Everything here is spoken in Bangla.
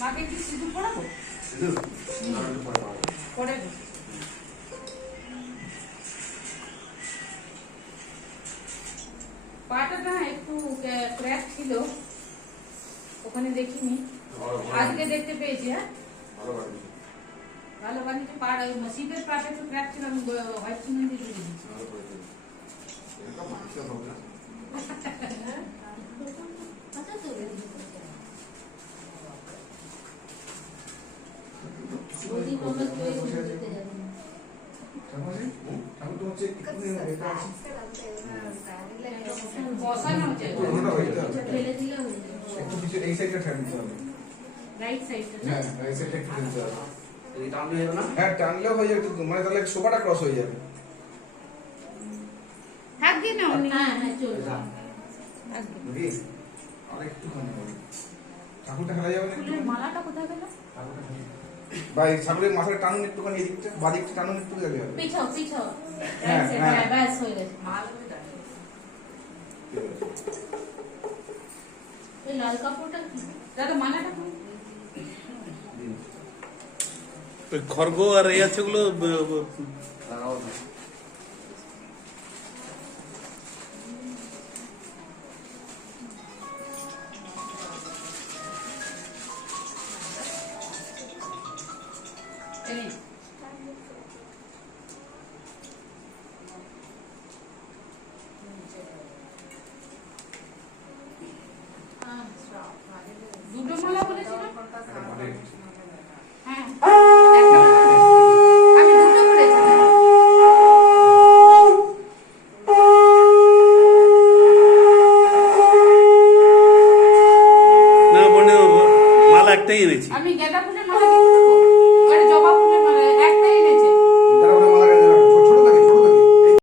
মাকে কি সিঁদুর পরাবো? সিঁদুর পরে পাটা না একটু ক্র্যাক ছিল, ওখানে দেখিনি, আজকে দেখতে পেয়েছি। হ্যাঁ ভালো বানিয়েছে। পাড়া শীতের পাটা একটু ক্র্যাক ছিল, আমি হোয়াইট সিমেন্ট দিয়ে দিয়েছি। বসানো হচ্ছে এই সাইডটা ঠান্ডা হবে। রাইট সাইডটা। হ্যাঁ এই সাইডটা একটু ঠান্ডা হবে। এই টানলে হলো না? হ্যাঁ টানলেও হয়ে যাবে, মানে তাহলে সোফাটা ক্রস হয়ে যাবে। হাত দিয়ে নাও। হ্যাঁ হ্যাঁ চলবে। বুঝলি? আর একটুখানি হবে। ঠাকুরটা ফেলা যাবে না? ফুলের মালাটা কোথায় গেল? ভাই ঠাকুরের মাথায় টানুন একটুখানি, এদিকটা বাদিকটা টানুন একটু গেলে হবে। পিছাও পিছাও। হ্যাঁ, রাইট সাইড। হ্যাঁ। হ্যাঁ ব্যাস হয়ে গেছে। মালা এই লাল কাপড়টা কি? দাদা মালাটা কোন? ওই খড়গ আর এই আছে ওগুলো লাগাও না। এই দুটো মালা বলেছিল। হ্যাঁ আমি দুটো করেছি। না বোনে মালা একটাই এনেছি। আমি গাঁদা ফুলের মালা কিনতে দেবো। আরে